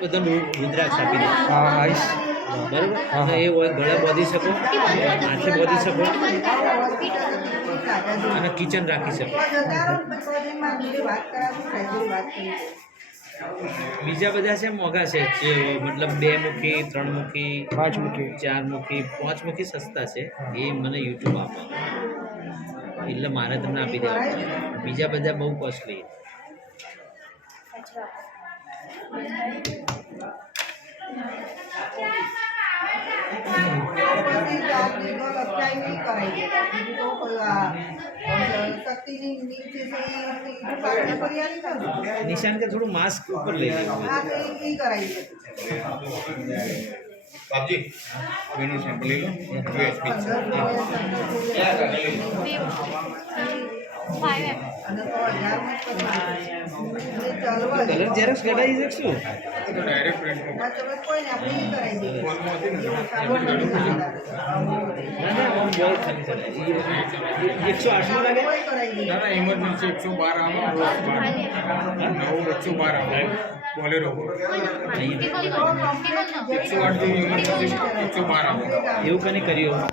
બધું રુદ્રાક્ષ આપી દે. હા આઈશ બરાબર. અને એ ગળે બોધી શકો, હાથે બોધી શકો અને કિચન રાખી શકો. બીજા બધા છે મોંઘા છે, જે મતલબ 2 મુખી, 3 મુખી, 5 મૂકી 4 મુખી, 5 મુખી સસ્તા છે. એ મને યુટ્યુબ આપે એટલે મારે તમને આપી દેવા. બીજા બધા બહુ કોસ્ટલી. નિશાન કે થોડું માસ્ક ઉપર લઈ લેવું. બાપજી એનું સેમ્પલ લઈ લો યુએસબી કલર ઝેરોક્સ કઢાવી શકશું. ડાયરેક્ટ પ્રિન્ટ ફોનમાંથી ને ના ના આમ બોલ ખાલી ચાલે. 108 નો લાગે. ના ના ઇમરજન્સી 112 આવે 112 આવે બોલેરો 108 જેવી ઇમરજન્સી 112 આવે એવું કને કર્યું.